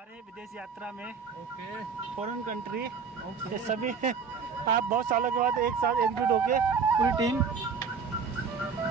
जा रहे हैं विदेश यात्रा में। Foreign country. ये सभी आप बहुत सालों के बाद एक साथ एकजुट होके पूरी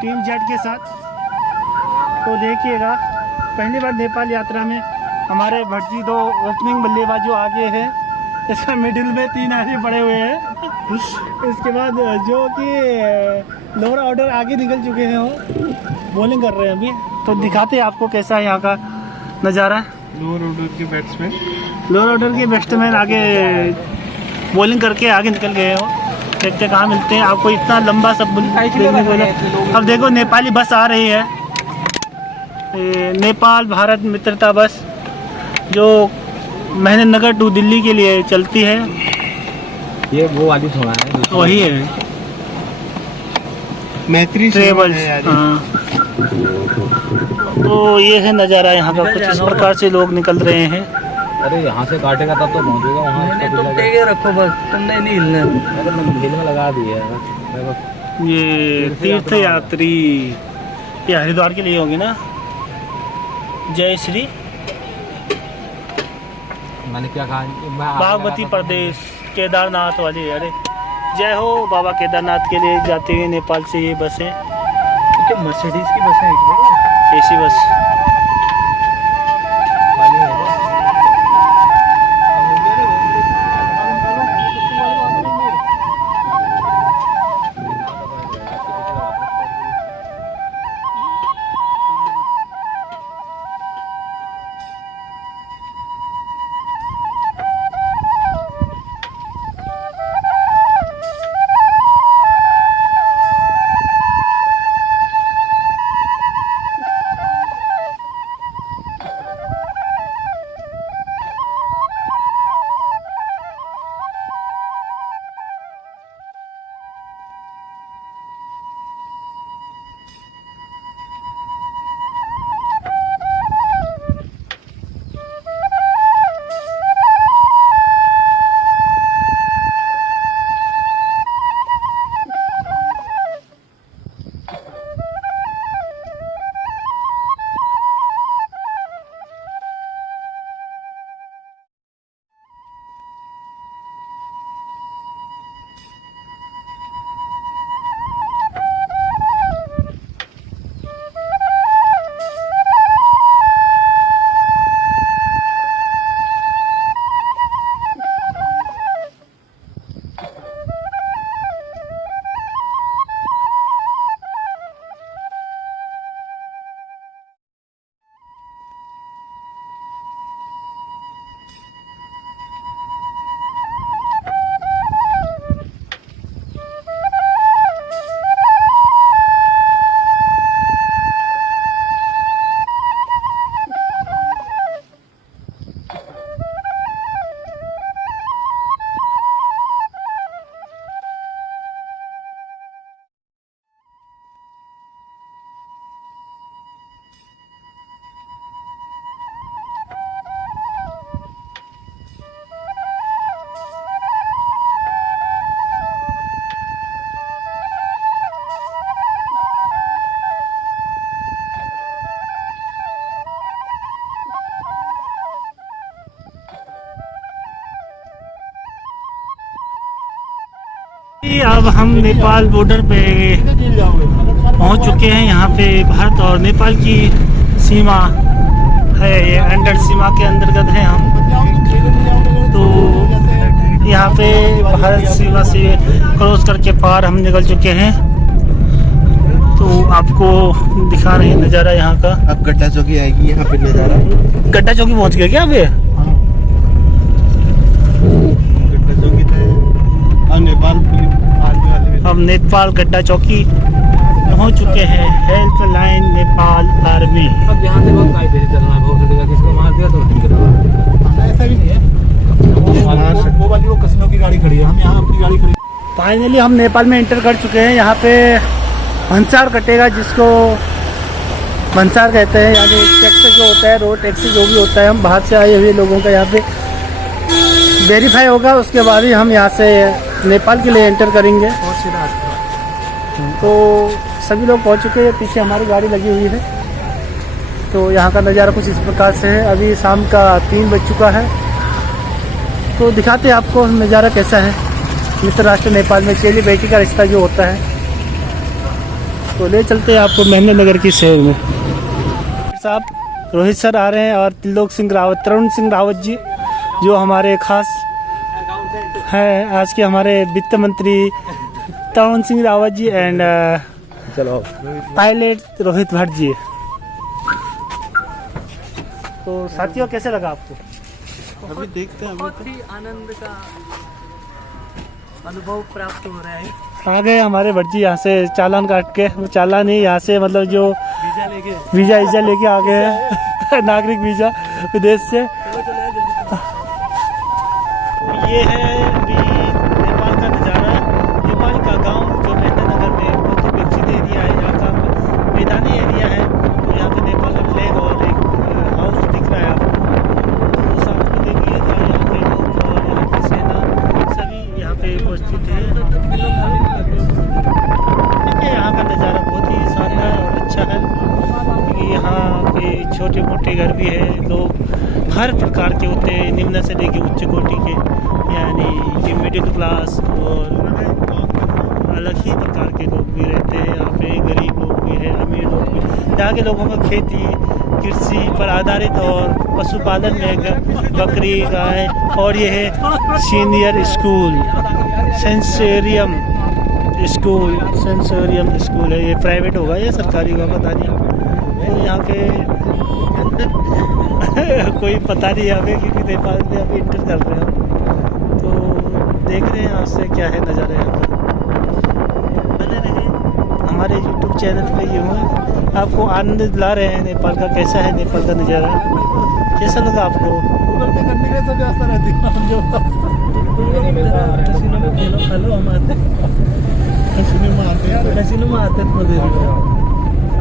टीम जेड के साथ तो देखिएगा। पहली बार नेपाल यात्रा में हमारे भटजी दो ओपनिंग बल्लेबाज जो आगे हैं, इसका मिडिल में 3 आदमी पड़े हुए हैं। इसके बाद जो कि लोअर ऑर्डर आगे निकल चुके हैं वो बॉलिंग कर रहे हैं अभी। तो दिखाते हैं आपको कैसा है यहाँ का नज़ारा। लोअर ऑर्डर के बैट्समैन आगे बॉलिंग करके आगे निकल गए हो। देखते कहाँ मिलते हैं आपको इतना लंबा सब देखने को। अब देखो नेपाली बस आ रही है, नेपाल भारत मित्रता बस जो मेहनत नगर टू दिल्ली के लिए चलती है। ये वो वाली थोड़ा है, वही है मैत्री ट्रेवल्स। तो ये है नज़ारा यहाँ का, कुछ इस प्रकार से लोग निकल रहे हैं। अरे यहाँ से काटेगा तब तो पहुँचेगा वहाँ। तुम टेके रखो बस, तुमने नहीं हिलना। अरे मैंने हिल में लगा दिया है। ये तीर्थ यात्री ये हरिद्वार के लिए होगी ना। जय श्री मैंने क्या कहा, बागमती प्रदेश केदारनाथ वाली। अरे जय हो बाबा केदारनाथ के लिए जाते हुए नेपाल से ये बसें। क्या मर्सिडीज की बसें हैं? एसी बस अब हम नेपाल बॉर्डर पे पहुंच चुके हैं। यहाँ पे भारत और नेपाल की सीमा है, ये अंडर सीमा के अंतर्गत है हम। तो यहाँ पे भारत सीमा से क्रॉस करके पार हम निकल चुके हैं। तो आपको दिखा रहे हैं नज़ारा यहाँ का। अब गड्ढा चौकी आएगी यहाँ पे नज़ारा। गड्ढा चौकी पहुँच गया क्या अभी? गड्ढा चौकी था अब नेपाल गड्ढा चौकी पहुंच चुके हैं। Helpline Nepal army. अब यहाँ से बहुत कायदे से चलना है, बहुत जगह किसको मार दिया तो नहीं करना। ऐसा भी नहीं है, वो वाली वो कसिनो की गाड़ी खड़ी है, हम यहाँ अपनी गाड़ी खड़ी। फाइनली हम नेपाल में एंटर कर चुके हैं। यहाँ पे भंसार कटेगा, जिसको भंसार कहते हैं, यानी टैक्स जो होता है, रोड टैक्स जो भी होता है। हम बाहर से आए हुए लोगों का यहाँ पे वेरीफाई होगा, उसके बाद ही हम यहाँ से नेपाल के लिए एंटर करेंगे। तो सभी लोग पहुँच चुके हैं, पीछे हमारी गाड़ी लगी हुई है। तो यहाँ का नज़ारा कुछ इस प्रकार से है। अभी शाम का 3 बज चुका है, तो दिखाते हैं आपको नज़ारा कैसा है संयुक्त राष्ट्र नेपाल में चेली बेटी का रिश्ता जो होता है। तो ले चलते हैं आपको महेंद्रनगर की शहर में। साहब रोहित सर आ रहे हैं और त्रिलोक सिंह रावत, तरुण सिंह रावत जी जो हमारे खास हैं आज के हमारे वित्त मंत्री तरुण सिंह रावत जी एंड चलो पायलट रोहित भट्ट जी। तो साथियों कैसे लगा आपको? अभी देखते हैं। बहुत ही आनंद का अनुभव प्राप्त हो रहा है। आ गए हमारे भट्ट जी यहाँ से चालान काट के, वो चालान नहीं यहाँ से मतलब जो वीजा लेके आ गए हैं नागरिक वीजा विदेश से। ये है अभी नेपाल का नज़ारा, नेपाल का गांव जो महेंद्रनगर में बहुत ही विकसित एरिया है, यहाँ का मैदानी एरिया है। तो यहाँ पे नेपाल का फ्लैग और एक हाउस दिख रहा है आपको। तो साथ में देखिए यहाँ पे लोग और यहाँ की सेना सभी यहाँ पे उपस्थित है। यहाँ का नज़ारा बहुत ही शानदार और अच्छा है, क्योंकि यहाँ पे छोटे मोटे घर भी है। लोग हर प्रकार के होते हैं, निम्न से लेके उच्च कोटि के, यानी कि मिडिल क्लास और अलग ही प्रकार के लोग भी रहते हैं। यहाँ पे गरीब लोग भी हैं, अमीर लोग भी। यहाँ के लोगों का खेती कृषि पर आधारित और पशुपालन में बकरी गाय। और ये है सीनियर स्कूल सेंसेरियम स्कूल है। ये प्राइवेट होगा या सरकारी होगा पता नहीं। तो यहाँ के कोई पता नहीं हमें, क्योंकि नेपाल में अभी इंटर कर रहे हैं। तो देख रहे हैं यहाँ से क्या है नज़ारा। यहाँ पर बने रहे हमारे YouTube चैनल पे ये हुए, आपको आनंद ला रहे हैं नेपाल का। कैसा है नेपाल का नज़ारा, कैसा लगा आपको? गूगल पे करने के लिए सब व्यवस्था रहती है। कैसीनो में आते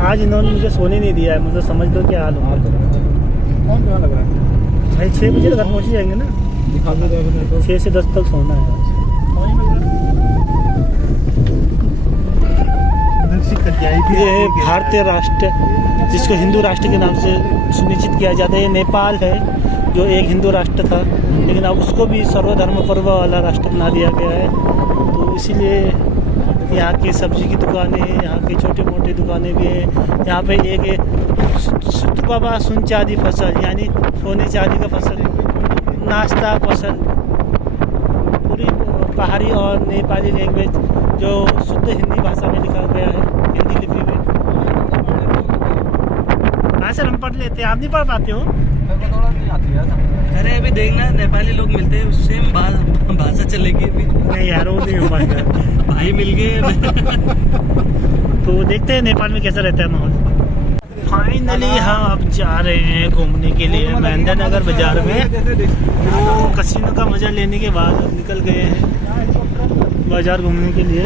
आज इन्होंने मुझे सोने नहीं दिया है, मुझे समझ लो क्या हाल होगा। कौन कहाँ लग रहा है? भाई 6 बजे घर पहुँच जाएंगे ना, 6 से 10 तक सोना है आज। ये है भारतीय राष्ट्र, जिसको हिंदू राष्ट्र के नाम से सुनिश्चित किया जाता है। ये नेपाल है जो एक हिंदू राष्ट्र था, लेकिन अब उसको भी सर्वधर्म पर्व वाला राष्ट्र बना दिया गया है। तो इसीलिए यहाँ की सब्जी की दुकानें, यहाँ की छोटी मोटी दुकानें भी हैं। यहाँ पे एक सुत बाबा सुन चांदी फसल, यानी सोने चांदी का फसल, नाश्ता फसल, पूरी पहाड़ी और नेपाली लैंग्वेज जो शुद्ध हिंदी भाषा में लिखा गया है, हिंदी लिपि में। सर हम पढ़ लेते हैं, आप नहीं पढ़ पाते हो? अरे अभी देखना नेपाली लोग मिलते हैं, सेम भाषा चलेगी अभी। नहीं यार वो नहीं हो पाएगा। भाई मिल गए। तो देखते हैं नेपाल में कैसा रहता है माहौल। फाइनली हम अब जा रहे हैं घूमने के लिए महेंद्रनगर बाजार में। तो कसिनो का मजा लेने के बाद अब निकल गए हैं बाजार घूमने के लिए।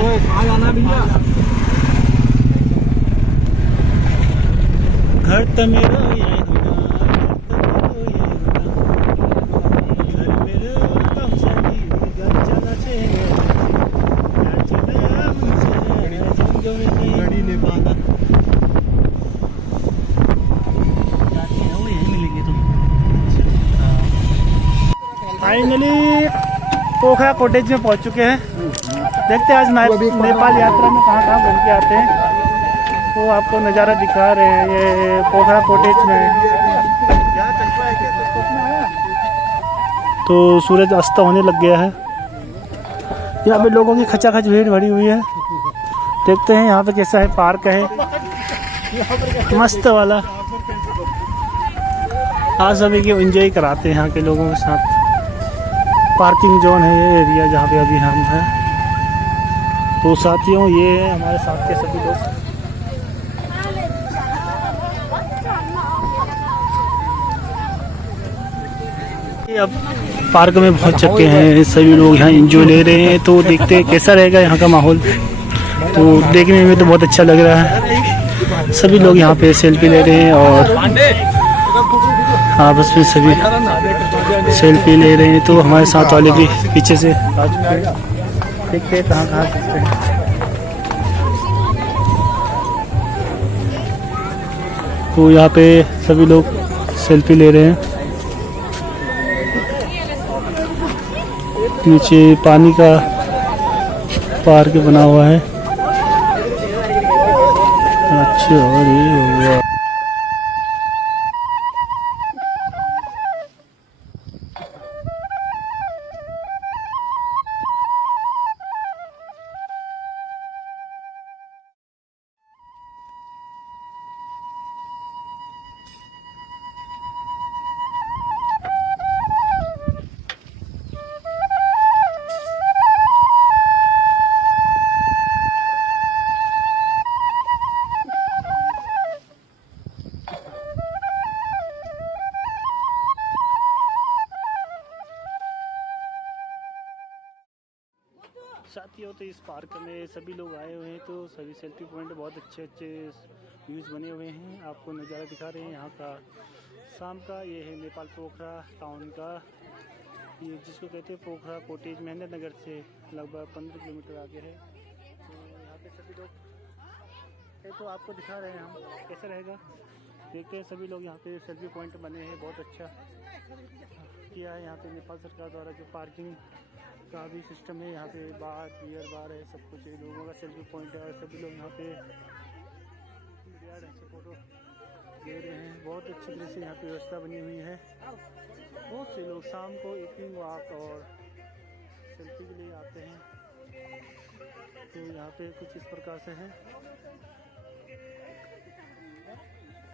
घर तो मेरा यही घर मेरा कम से घर चला गाड़ी नेपाल फाइनली पोखरा कॉटेज में पहुंच चुके हैं। देखते हैं आज नेपाल यात्रा में कहाँ कहाँ घूम के आते हैं। तो आपको नज़ारा दिखा रहे हैं ये पोखरा कॉटेज में। तो सूरज अस्त होने लग गया है। यहाँ पे लोगों की खचाखच भीड़ भरी हुई है। देखते हैं यहाँ पे कैसा है, पार्क है मस्त वाला। आज सभी के एंजॉय कराते हैं यहाँ के लोगों के साथ। पार्किंग जोन है ये एरिया जहाँ पे अभी हम हैं। तो साथियों ये है हमारे साथ के सभी लोग। अब पार्क में पहुंच चुके हैं, सभी लोग यहाँ एंजॉय ले रहे हैं। तो देखते हैं कैसा रहेगा यहाँ का माहौल। तो देखने में तो बहुत अच्छा लग रहा है। सभी लोग यहाँ पे सेल्फी ले रहे हैं और आपस में सभी सेल्फी ले रहे हैं। तो हमारे साथ वाले भी पीछे से आ चुके हैं। देखते हैं कहाँ कहाँ सकते हैं। तो यहाँ पे सभी लोग सेल्फी ले रहे हैं। नीचे पानी का पार्क बना हुआ है। अच्छा, अरे वाह। साथियों, तो इस पार्क में सभी लोग आए हुए हैं, तो सभी सेल्फी पॉइंट बहुत अच्छे अच्छे व्यूज़ बने हुए हैं। आपको नज़ारा दिखा रहे हैं यहाँ का शाम का। ये है नेपाल पोखरा टाउन का, ये जिसको कहते हैं पोखरा कॉटेज, महेंद्र नगर से लगभग 15 किलोमीटर आगे है। तो यहाँ पे सभी लोग है, तो आपको दिखा रहे हैं हम कैसा रहेगा। देखते हैं, सभी लोग यहाँ पे सेल्फी पॉइंट बने हैं, बहुत अच्छा किया है। यहाँ पे नेपाल सरकार द्वारा जो पार्किंग का भी सिस्टम है, यहाँ पे बार बियर बार है, सब कुछ है, लोगों का सेल्फी पॉइंट है। और सभी लोग यहाँ पे बढ़िया ढंग से फोटो ले रहे हैं। बहुत अच्छी तरह से यहाँ पे व्यवस्था बनी हुई है। बहुत से लोग शाम को इवनिंग वॉक और सेल्फी के लिए आते हैं। तो यहाँ पे कुछ इस प्रकार से है।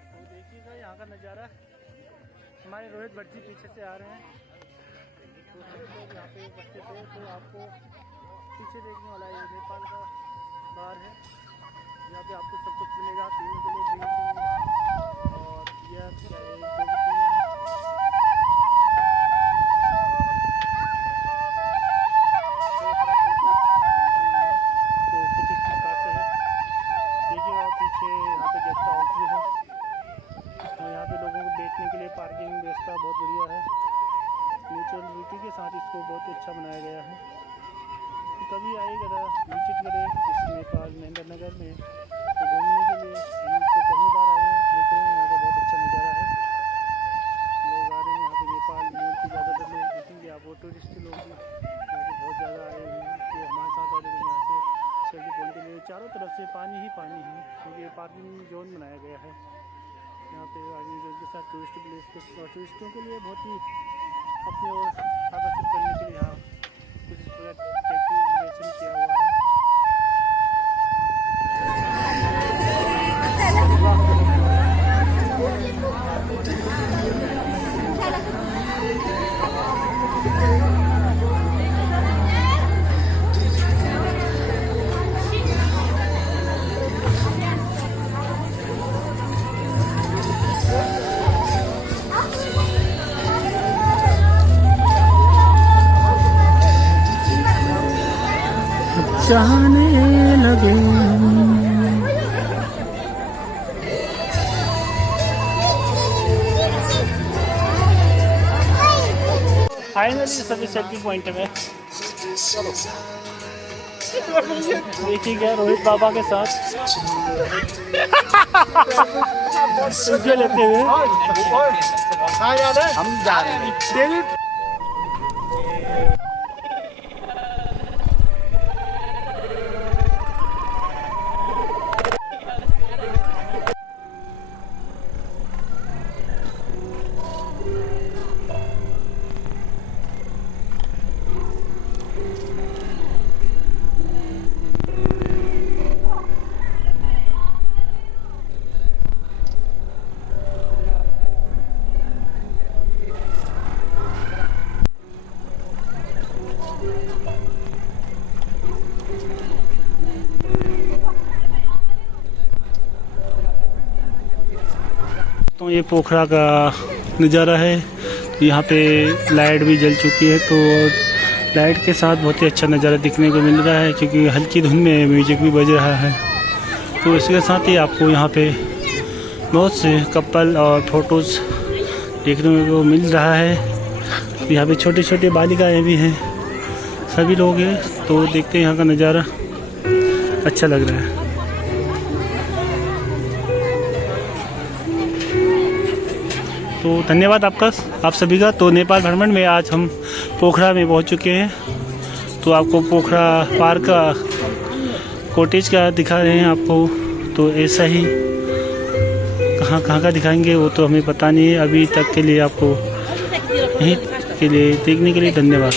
तो देखिएगा यहाँ का नज़ारा। हमारे रोहित भट्टी पीछे से आ रहे हैं, तो सभी लोग यहाँ पे बसते थे। तो आपको पीछे देखने वाला ये नेपाल का बार है, यहाँ पे आपको सब कुछ मिलेगा पीने के लिए, ड्रिंक और बियर जो भी पीना है। तो कुछ इस प्रकार से है, देखिए। और पीछे यहाँ पे गेस्ट हाउस भी है, और यहाँ पे लोगों को बैठने के लिए पार्किंग व्यवस्था बहुत बढ़िया है। नेचुरल ब्यूटी के साथ इसको बहुत अच्छा बनाया गया है। तो कभी आइएगा, विजिट करें इस नेपाल महेंद्र नगर में। तो घूमने के लिए हम तो पहली बार आए हैं, देख रहे हैं यहाँ का बहुत अच्छा नज़ारा है। लोग आ रहे हैं यहाँ पे, नेपाल मूल की ज़्यादातर लोग देखेंगे आप, वो टूरिस्ट लोग भी यहाँ पे बहुत ज़्यादा आए हैं। तो हमारे साथ वाले लोग यहाँ से सेल्फी पॉइंट के लिए, चारों तरफ से पानी ही पानी है, क्योंकि पार्किंग जोन बनाया गया है यहाँ पे। पार्किंग जोन के साथ टूरिस्ट प्लेस, टूरिस्टों के लिए बहुत ही अपने और आकर्षित करने के लिए यहाँ कुछ इस प्रकार डेकोरेशन किया हुआ है। चाहने लगे फाइनली सभी सेल्फी पॉइंट में। देखिए क्या रोहित बाबा के साथ सेल्फी लेते हुए हम जा रहे हैं। तो ये पोखरा का नज़ारा है। यहाँ पे लाइट भी जल चुकी है, तो लाइट के साथ बहुत ही अच्छा नज़ारा दिखने को मिल रहा है, क्योंकि हल्की धुन में म्यूजिक भी बज रहा है। तो इसके साथ ही आपको यहाँ पे बहुत से कपल और फोटोज़ देखने को मिल रहा है। यहाँ पे छोटे छोटे बालिकाएँ भी हैं, सभी लोग हैं। तो देखते हैं यहाँ का नज़ारा, अच्छा लग रहा है। तो धन्यवाद आपका, आप सभी का। तो नेपाल भ्रमण में आज हम पोखरा में पहुंच चुके हैं। तो आपको पोखरा पार्क का कॉटेज का दिखा रहे हैं आपको। तो ऐसा ही कहाँ का दिखाएंगे वो तो हमें पता नहीं है। अभी तक के लिए आपको यहीं के लिए देखने के लिए धन्यवाद।